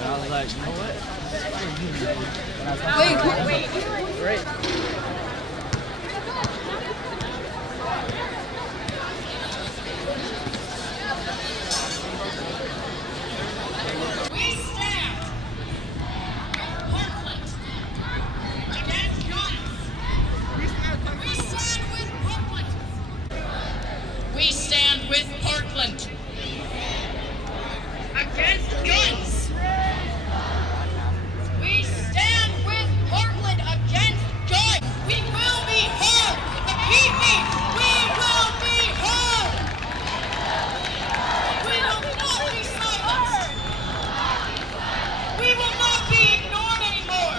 And I was like, you know what? Wait. Great. We stand Parkland against guns. We stand with Parkland. We stand with Parkland against guns. We stand with Parkland against guns. We will be heard. Repeat me. We will be heard. We will not be silenced. We will not be ignored anymore.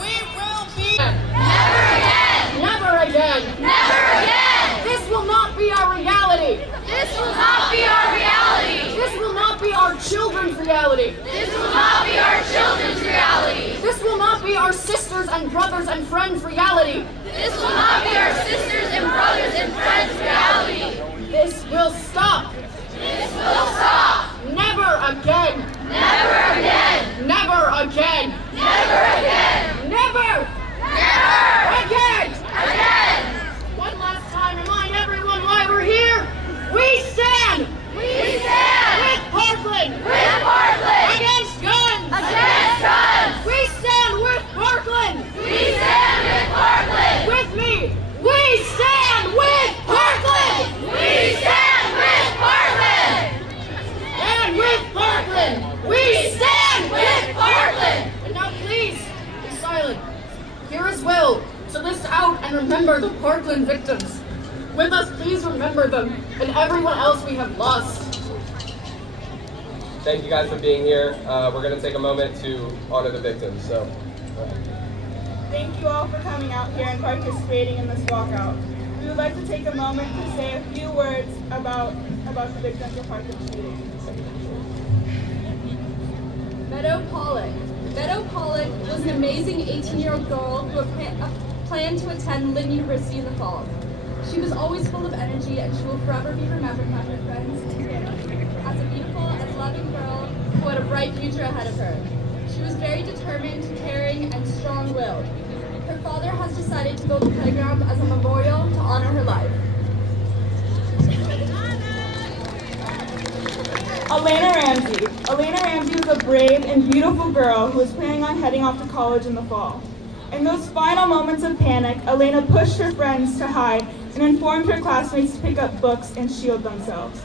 We will be... Never again! Never again! Never again! This will not be our reality. This will not be our reality! This will not be our children's reality. This will not be our children's reality! This will not be our sisters and brothers and friends' reality. This will not be our sisters and brothers and friends' reality! This will stop. This will stop! Never again. Never again! Never again. Never again! Never Never again. again! One last time, remind everyone why we're here. We stand We stand with Parkland with Parkland against guns. against guns! We stand with Parkland. We stand with Parkland! With me. We stand with Parkland. We stand with Parkland! And with Parkland. We stand with Parkland! And now please, be silent. Here is Will to list out and remember the Parkland victims. With us, please remember them and everyone else we have lost. Thank you guys for being here. We're going to take a moment to honor the victims. So, Thank you all for coming out here and participating in this walkout. We would like to take a moment to say a few words about the victims of Parkland shooting. Meadow Pollock. Meadow Pollock was an amazing 18-year-old girl who planned to attend Lynn University in the fall. She was always full of energy and she will forever be remembered by her friends as a beautiful and loving girl who had a bright future ahead of her. She was very determined, caring, and strong-willed. Her father has decided to build a playground as a memorial to honor her life. Elena Ramsey. Elena Ramsey was a brave and beautiful girl who was planning on heading off to college in the fall. In those final moments of panic, Elena pushed her friends to hide and informed her classmates to pick up books and shield themselves.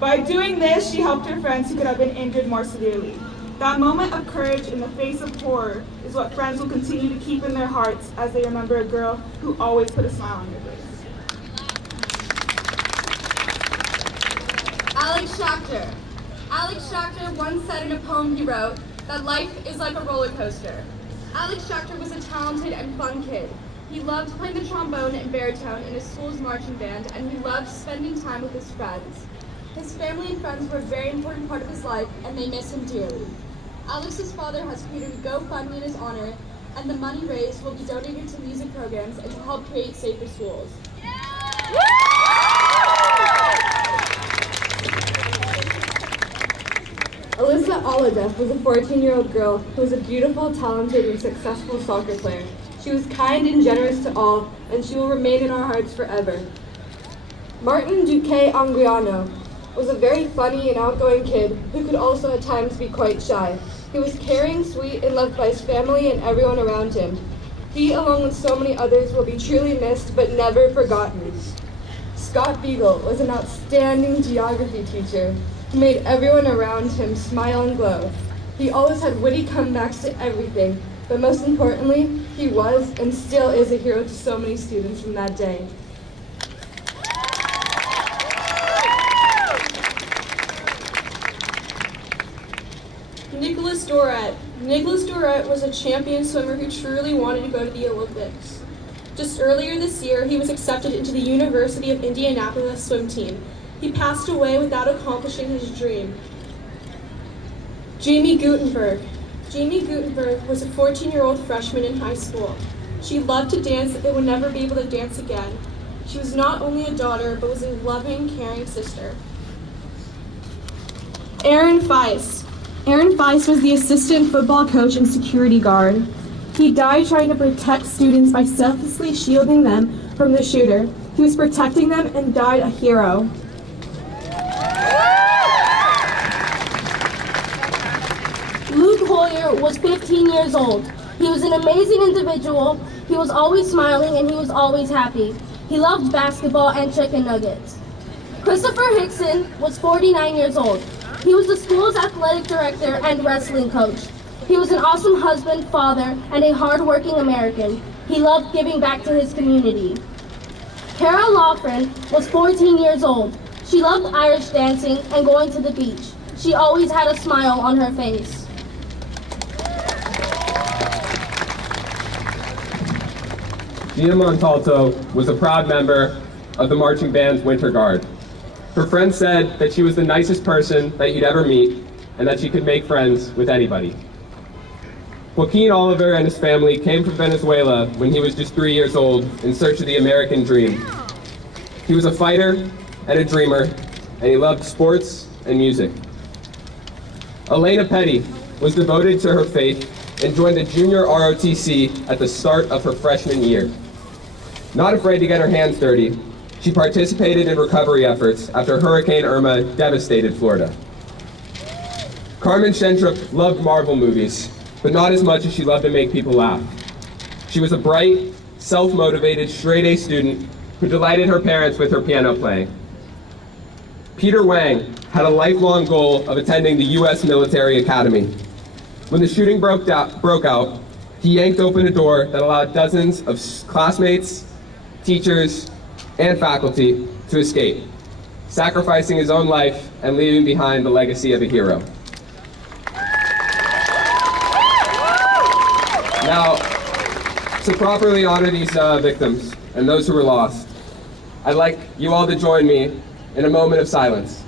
By doing this, she helped her friends who could have been injured more severely. That moment of courage in the face of horror is what friends will continue to keep in their hearts as they remember a girl who always put a smile on their face. Alex Schachter. Alex Schachter once said in a poem he wrote that life is like a roller coaster. Alex Schachter was a talented and fun kid. He loved playing the trombone and baritone in his school's marching band, and he loved spending time with his friends. His family and friends were a very important part of his life, and they miss him dearly. Alex's father has created a GoFundMe in his honor, and the money raised will be donated to music programs and to help create safer schools. Alyssa Oliveff was a 14-year-old girl who was a beautiful, talented, and successful soccer player. She was kind and generous to all, and she will remain in our hearts forever. Martin Duque Anguiano was a very funny and outgoing kid who could also at times be quite shy. He was caring, sweet, and loved by his family and everyone around him. He, along with so many others, will be truly missed but never forgotten. Scott Beagle was an outstanding geography teacher who made everyone around him smile and glow. He always had witty comebacks to everything, but most importantly, he was and still is a hero to so many students from that day. Nicholas Doret. Nicholas Doret was a champion swimmer who truly wanted to go to the Olympics. Just earlier this year, he was accepted into the University of Indianapolis swim team. He passed away without accomplishing his dream. Jamie Gutenberg. Jamie Gutenberg was a 14-year-old freshman in high school. She loved to dance but would never be able to dance again. She was not only a daughter, but was a loving, caring sister. Aaron Feist. Aaron Feist was the assistant football coach and security guard. He died trying to protect students by selflessly shielding them from the shooter. He was protecting them and died a hero. Luke Hoyer was 15 years old. He was an amazing individual. He was always smiling and he was always happy. He loved basketball and chicken nuggets. Christopher Hickson was 49 years old. He was the school's athletic director and wrestling coach. He was an awesome husband, father, and a hard-working American. He loved giving back to his community. Kara Loughran was 14 years old. She loved Irish dancing and going to the beach. She always had a smile on her face. Gina Montalto was a proud member of the marching band's Winter Guard. Her friends said that she was the nicest person that you'd ever meet and that she could make friends with anybody. Joaquin Oliver and his family came from Venezuela when he was just 3 years old in search of the American dream. He was a fighter and a dreamer, and he loved sports and music. Elena Petty was devoted to her faith and joined the junior ROTC at the start of her freshman year. Not afraid to get her hands dirty, she participated in recovery efforts after Hurricane Irma devastated Florida. Carmen Shentrup loved Marvel movies, but not as much as she loved to make people laugh. She was a bright, self-motivated, straight-A student who delighted her parents with her piano playing. Peter Wang had a lifelong goal of attending the U.S. Military Academy. When the shooting broke out, he yanked open a door that allowed dozens of classmates, teachers, and faculty to escape, sacrificing his own life and leaving behind the legacy of a hero. Now, to properly honor these victims and those who were lost, I'd like you all to join me in a moment of silence.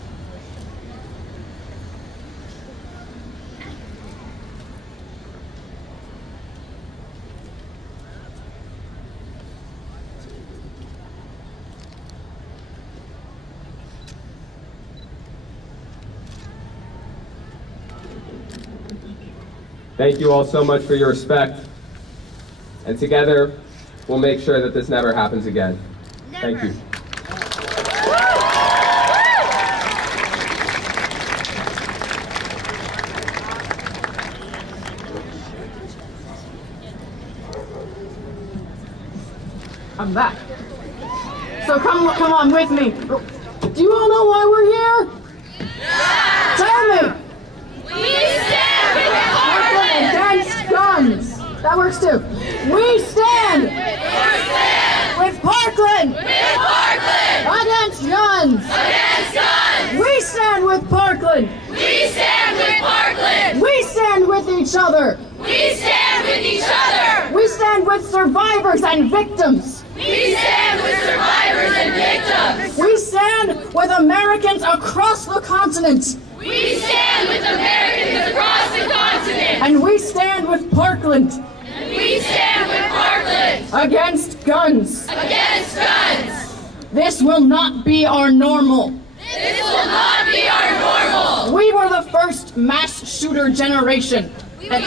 Thank you all so much for your respect, and together we'll make sure that this never happens again. Thank you. I'm back. So come on with me. Do you all know why we're here? Yeah. Tell me. We stand with Parkland against guns. That works too. We stand with Parkland against guns. We stand with Parkland. We stand with Parkland. We stand with each other. We stand with each other. We stand with survivors and victims. We stand with survivors and victims. We stand with Americans across the continent. We stand with Americans across the continent. And we stand with Parkland And we stand with Parkland against guns. against guns. This will not be our normal. This will not be our normal. We were the first mass shooter generation. We were the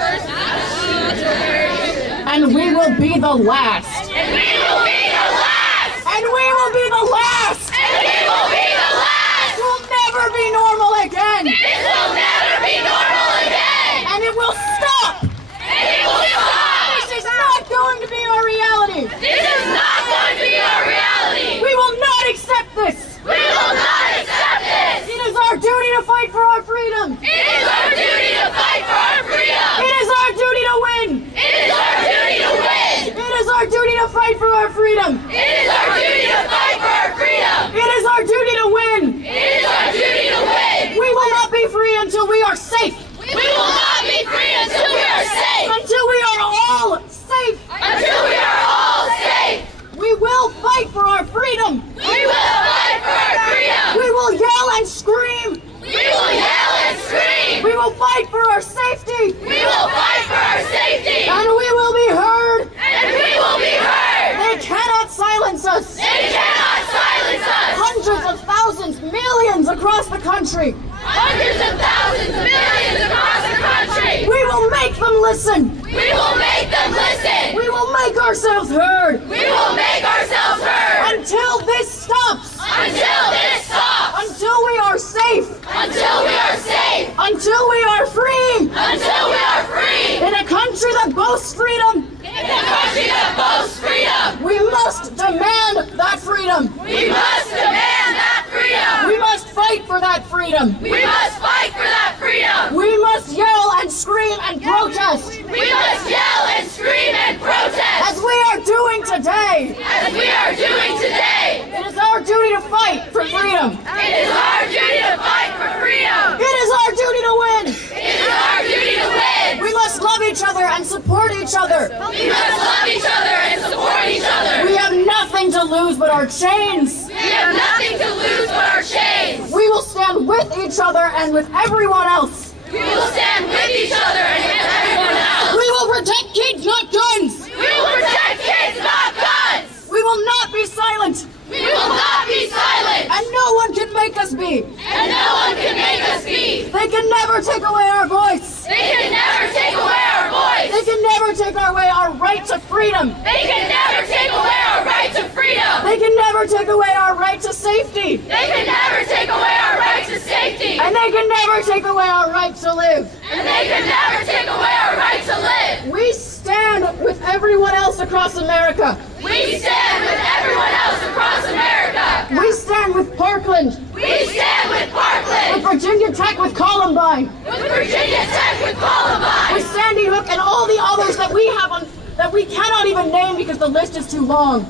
first mass shooter generation. And we will be the last. And we will be the last. And we will be the last. And we will be the last. It will never be normal again. This will never be normal again. And it will stop. And it will stop. This is not going to be our reality. This is not going to be our reality. We will not accept this. We will not accept this. It is our duty to fight for our freedom. It is our duty to fight for our freedom. It is our duty to win. It is our duty to win. It is our duty to fight for our freedom. It is our duty to fight for our freedom. It is our duty to win. It is our duty to win. We will not be free until we are safe. We will not be free until we are safe. Until we are all safe. Until we are all safe. We will fight for our freedom. We will fight for our freedom. We will yell and scream. We will yell and scream. We will fight for our safety. We will fight for our safety. And we will be heard. And we will be heard. They cannot silence us. They cannot silence us. Hundreds of thousands, millions across the country. Hundreds of thousands, millions across the country. We will make them listen. We will make them listen. We will make ourselves heard. We will make ourselves heard. Until this stops. Until this stops. Until we are safe. Until we are safe. Until we are free. Until we are free. In a country that boasts freedom. In a country that boasts freedom. We must demand that freedom. We must demand that freedom. We must fight for that freedom. We must fight for that freedom. We must yell and scream and protest. We must yell and scream and protest. As we are doing today. As we are doing today. It is our duty to fight for freedom. It is our duty to fight for freedom. It is our duty to win. It is our duty to win. We must love each other and support each other. We must love each other and support each other. We have nothing to lose but our chains. We have nothing to lose but our chains. We will stand with each other and with everyone else. We will stand with each other and with everyone else. We will protect kids, not guns. We will protect kids, not guns. We will not be silent. We will not be silent. And no one can make us be. And no one can make us be. They can never take away our voice. They can never take away our voice. They can never take away our right to freedom. They can never take away our right to freedom. They can never take away our right to safety. They can never take away our right to safety. And they can never take away our right to live. And they can never take away our right to live. We stand with everyone else across America. We stand with everyone else across America. We stand with Parkland. We stand with Parkland. With Virginia Tech, with Columbine. With Virginia Tech, with Columbine. With Sandy Hook and all the others that we have on that we cannot even name because the list is too long.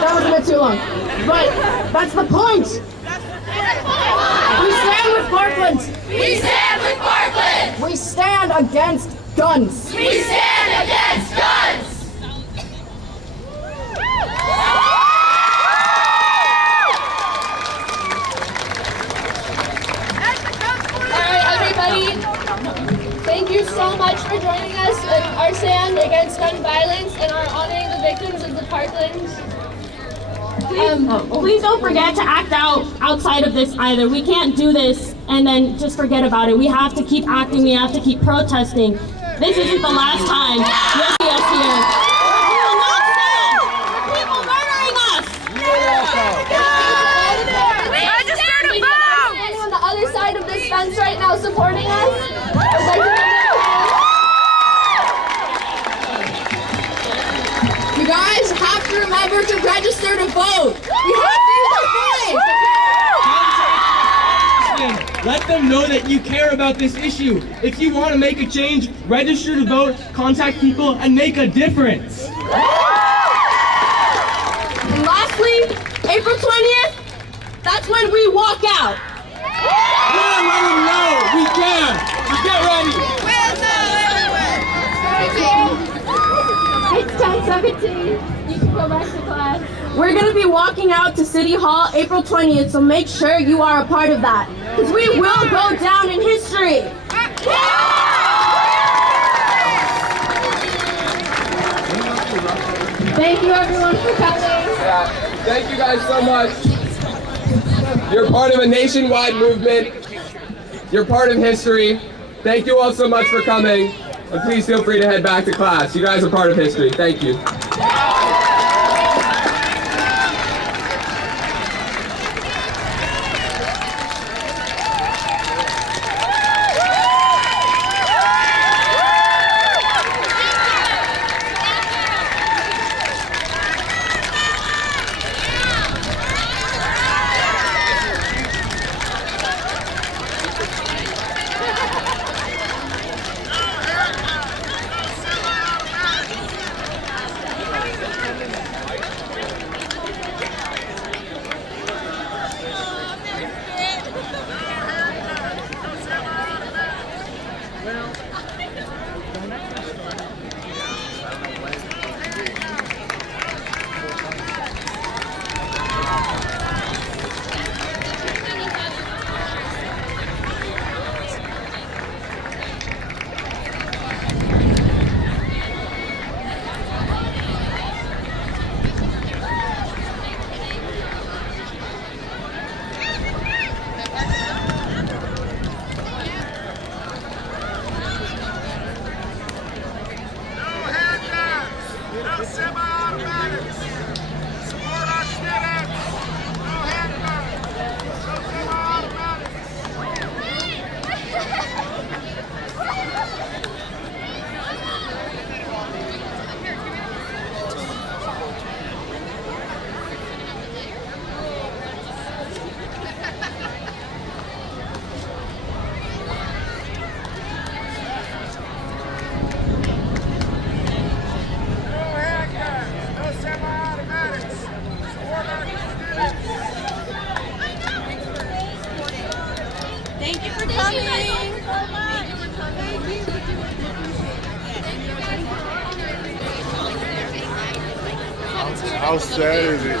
That was a bit too long. But that's the point. We stand with Parkland. We stand with Parkland. We stand against guns. We stand against guns. Alright, everybody, thank you so much for joining us in our stand against gun violence and our honoring the victims of the Parkland. Please don't forget to act out outside of this either. We can't do this and then just forget about it. We have to keep acting. We have to keep protesting. This isn't the last time you'll see us here. We will not stand for people murdering us. Register to vote. Standing on the other side of this fence right now supporting us. I'd like to You guys have to remember to register to vote. We have to use our voice. Let them know that you care about this issue. If you want to make a change, register to vote, contact people, and make a difference. And lastly, April 20th, that's when we walk out. Yeah, let them know. We care. So get ready. It's 10:17. You can go back to class. We're going to be walking out to City Hall April 20th, so make sure you are a part of that. Because we will go down in history. Thank you everyone for coming. Yeah, thank you guys so much. You're part of a nationwide movement. You're part of history. Thank you all so much for coming. And please feel free to head back to class. You guys are part of history. Thank you. How sad is it? I'll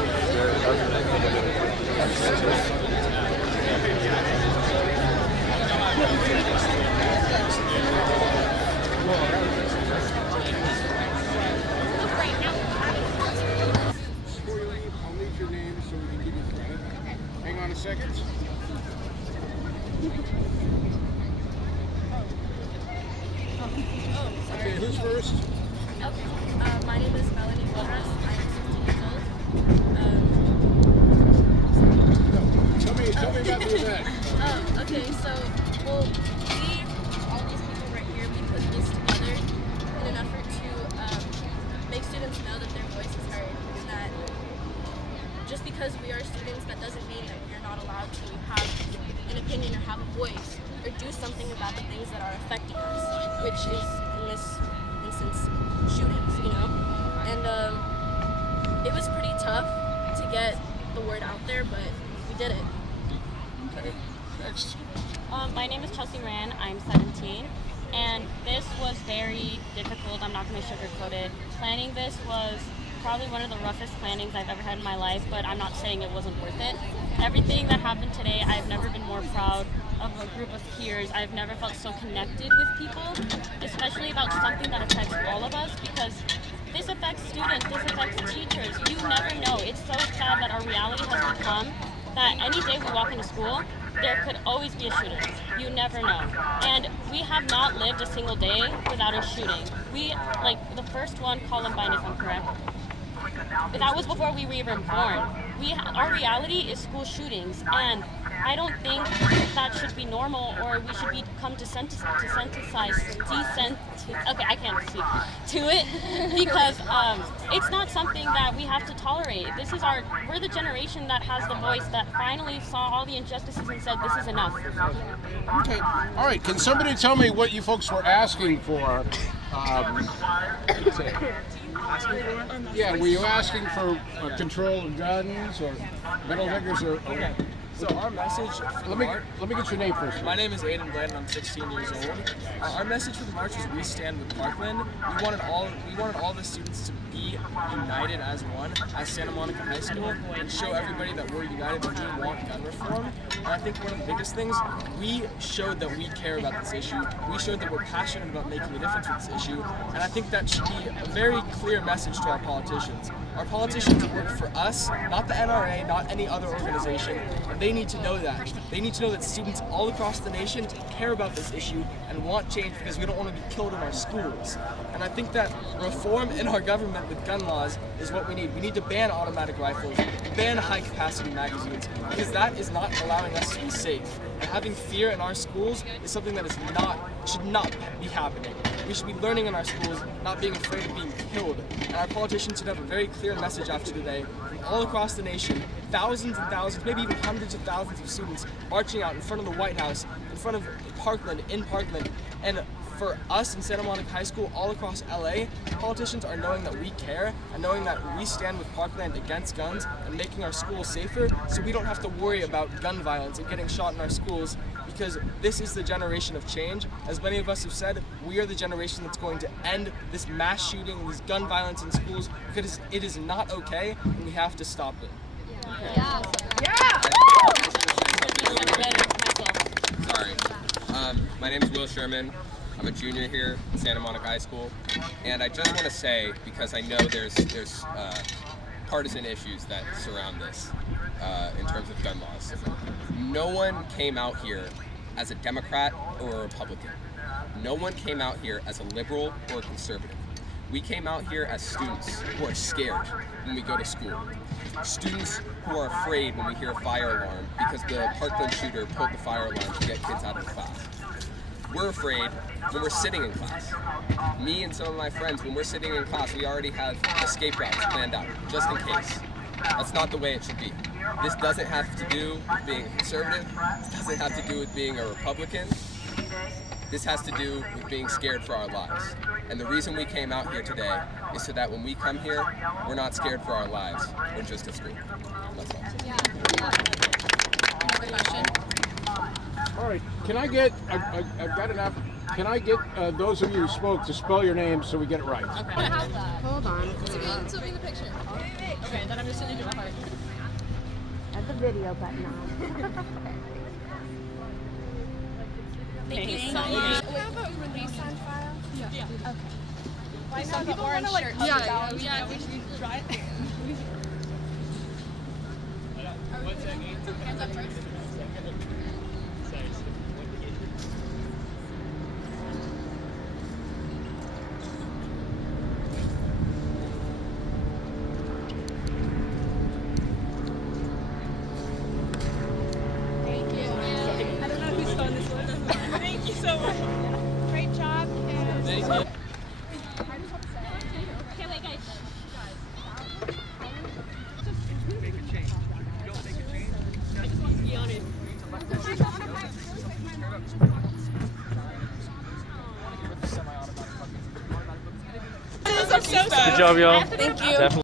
need your name so we can give you credit. Hang on a second. Okay, who's first? Okay, my name is Melanie Flores. I am 16 years old. Tell me about the event. Okay, so, well, all these people right here, we put this together in an effort to make students know that their voice is heard, and that just because we are students, that doesn't mean that we're not allowed to have an opinion or have a voice or do something about the things that are affecting us, which is, in this instance, shootings, you know? And it was pretty tough to get the word out there, but we did it. Okay, next. My name is Chelsea Moran. I'm 17, and this was very difficult. I'm not going to sugarcoat it. Planning this was probably one of the roughest plannings I've ever had in my life, but I'm not saying it wasn't worth it. Everything that happened today, I've never been more proud of a group of peers. I've never felt so connected with people, especially about something that affects all of us, because this affects students, this affects teachers. You never know. It's so sad that our reality has become that any day we walk into school, there could always be a shooting. You never know. And we have not lived a single day without a shooting. The first one, Columbine, if I'm correct, that was before we were even born. Our reality is school shootings, and I don't think that should be normal, or we should become desensitized to it, because it's not something that we have to tolerate. We're the generation that has the voice that finally saw all the injustices and said, this is enough. Okay, all right, can somebody tell me what you folks were asking for? Yeah, were you asking for control of guns or metal figures or? Okay. So our message. Let me get your name first. My name is Aiden Bland, and I'm 16 years old. Our message for the march is we stand with Parkland. We wanted all the students to be united as one, as Santa Monica High School, and show everybody that we're united and we want gun reform. And I think one of the biggest things, we showed that we care about this issue. We showed that we're passionate about making a difference with this issue, and I think that should be a very clear message to our politicians. Our politicians work for us, not the NRA, not any other organization, and they need to know that. They need to know that students all across the nation care about this issue and want change because we don't want to be killed in our schools. And I think that reform in our government with gun laws is what we need. We need to ban automatic rifles, ban high-capacity magazines, because that is not allowing us to be safe. And having fear in our schools is something that should not be happening. We should be learning in our schools, not being afraid of being killed. And our politicians should have a very clear message after today from all across the nation, thousands and thousands, maybe even hundreds of thousands of students marching out in front of the White House, in front of Parkland, in Parkland. And for us in Santa Monica High School, all across LA, politicians are knowing that we care and knowing that we stand with Parkland against guns and making our schools safer so we don't have to worry about gun violence and getting shot in our schools, because this is the generation of change. As many of us have said, we are the generation that's going to end this mass shooting, this gun violence in schools, because it is not okay and we have to stop it. Yeah. Sorry. My name is Will Sherman. I'm a junior here at Santa Monica High School, and I just want to say, because I know there's partisan issues that surround this in terms of gun laws. No one came out here as a Democrat or a Republican. No one came out here as a liberal or a conservative. We came out here as students who are scared when we go to school. Students who are afraid when we hear a fire alarm because the Parkland shooter pulled the fire alarm to get kids out of class. We're afraid when we're sitting in class. Me and some of my friends, when we're sitting in class, we already have escape routes planned out, just in case. That's not the way it should be. This doesn't have to do with being a conservative. This doesn't have to do with being a Republican. This has to do with being scared for our lives. And the reason we came out here today is so that when we come here, we're not scared for our lives. We're just at school. That's all. All right, can I get, I've got enough, can I get those of you who spoke to spell your names so we get it right? Hold on. So be the picture. Okay, then I'm just gonna do a heart. At the video button on. Thank you so much. How about release on file? Yeah. Okay. Why not the orange shirt? Yeah, we should try it. Hands up first. Thank you so much. Great job, kids. Thank you. Okay, wait, guys. Make a change. You don't make a change. I just want to be honest. Good job, y'all. Thank you. Definitely.